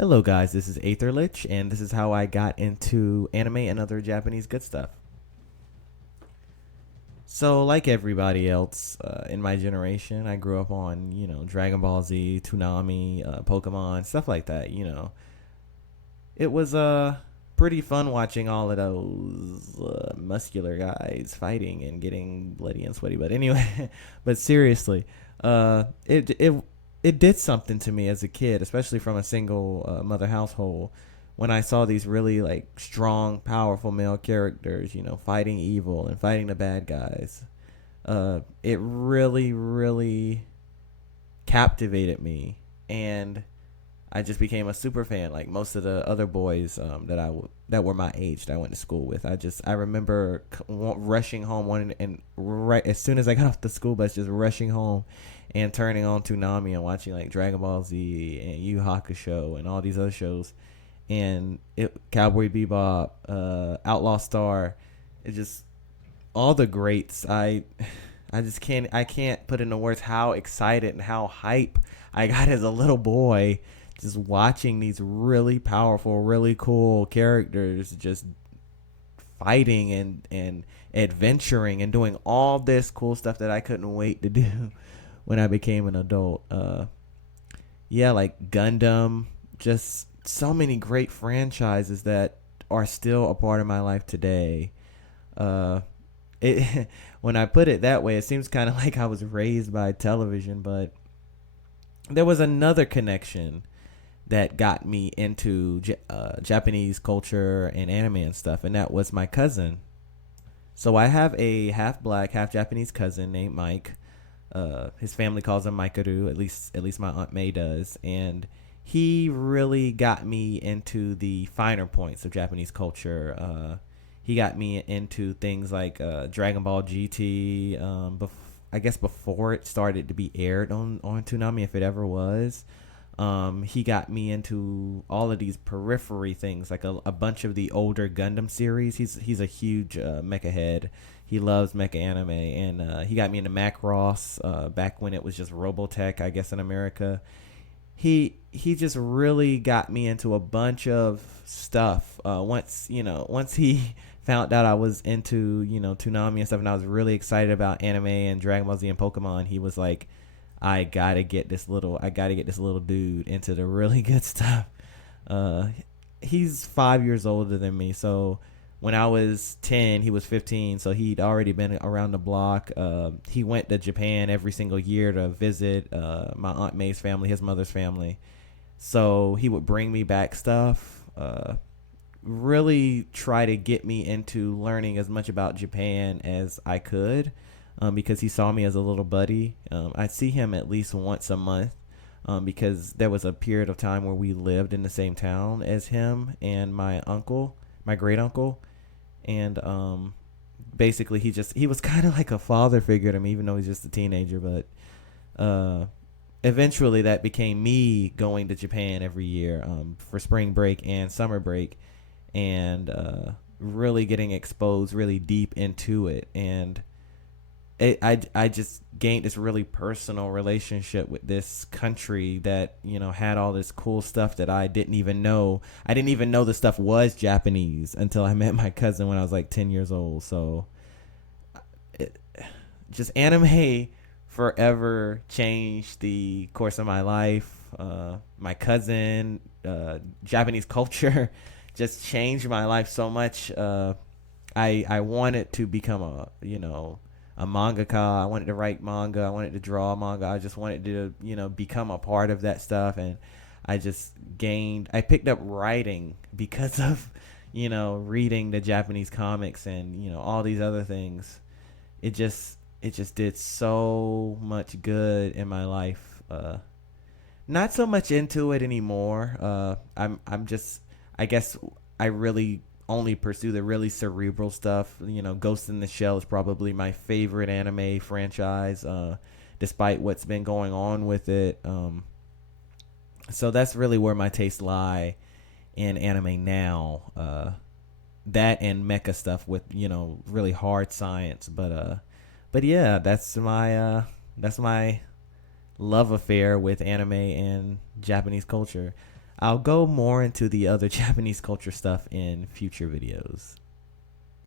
Hello, guys. This is Aetherlich, and this is how I got into anime and other Japanese good stuff. So, like everybody else in my generation, I grew up on Dragon Ball Z, Toonami, Pokemon, stuff like that. It was pretty fun watching all of those muscular guys fighting and getting bloody and sweaty. But anyway, but seriously, it did something to me as a kid, especially from a single mother household. When I saw these really like strong, powerful male characters, fighting evil and fighting the bad guys, it really, really captivated me, and I just became a super fan. Like most of the other boys that were my age that I went to school with, I remember rushing home one and right as soon as I got off the school bus, just rushing home and turning on Toonami and watching like Dragon Ball Z and Yu Hakusho and all these other shows, and Cowboy Bebop, Outlaw Star, it just all the greats. I can't put into words how excited and how hype I got as a little boy just watching these really powerful, really cool characters just fighting and adventuring and doing all this cool stuff that I couldn't wait to do when I became an adult. Yeah, like Gundam, just so many great franchises that are still a part of my life today. Uh, it when I put it that way, it seems kind of like I was raised by television, but there was another connection that got me into Japanese culture and anime and stuff, and that was my cousin. So I have a half black, half Japanese cousin named Mike. His family calls him Mikaru. At least my aunt May does, and he really got me into the finer points of Japanese culture. He got me into things like Dragon Ball GT. I guess before it started to be aired on Toonami, if it ever was. He got me into all of these periphery things, like a bunch of the older Gundam series. He's a huge mecha head. He loves mecha anime, and he got me into Macross back when it was just Robotech, I guess, in America. He just really got me into a bunch of stuff. Once he found out I was into Toonami and stuff, and I was really excited about anime and Dragon Ball Z and Pokemon, he was like, I gotta get this little dude into the really good stuff. Uh, he's 5 years older than me, so when I was 10, he was 15, so he'd already been around the block. He went to Japan every single year to visit my Aunt May's family, his mother's family. So he would bring me back stuff. Really try to get me into learning as much about Japan as I could, because he saw me as a little buddy. I'd see him at least once a month, because there was a period of time where we lived in the same town as him and my uncle, my great uncle, and basically he was kind of like a father figure to me, even though he's just a teenager. But eventually, that became me going to Japan every year for spring break and summer break, and really getting exposed really deep into it. And I just gained this really personal relationship with this country that had all this cool stuff that I didn't even know. I didn't even know the stuff was Japanese until I met my cousin when I was like 10 years old. So it, just anime forever changed the course of my life. My cousin, Japanese culture, just changed my life so much. I wanted to become a mangaka. I wanted to write manga. I wanted to draw manga. I just wanted to, become a part of that stuff. And I picked up writing because of, reading the Japanese comics and, all these other things. It just did so much good in my life. Not so much into it anymore. I guess I really only pursue the really cerebral stuff. Ghost in the Shell is probably my favorite anime franchise, despite what's been going on with it. So that's really where my tastes lie in anime now. That and mecha stuff with really hard science, but yeah, that's my love affair with anime and Japanese culture. I'll go more into the other Japanese culture stuff in future videos.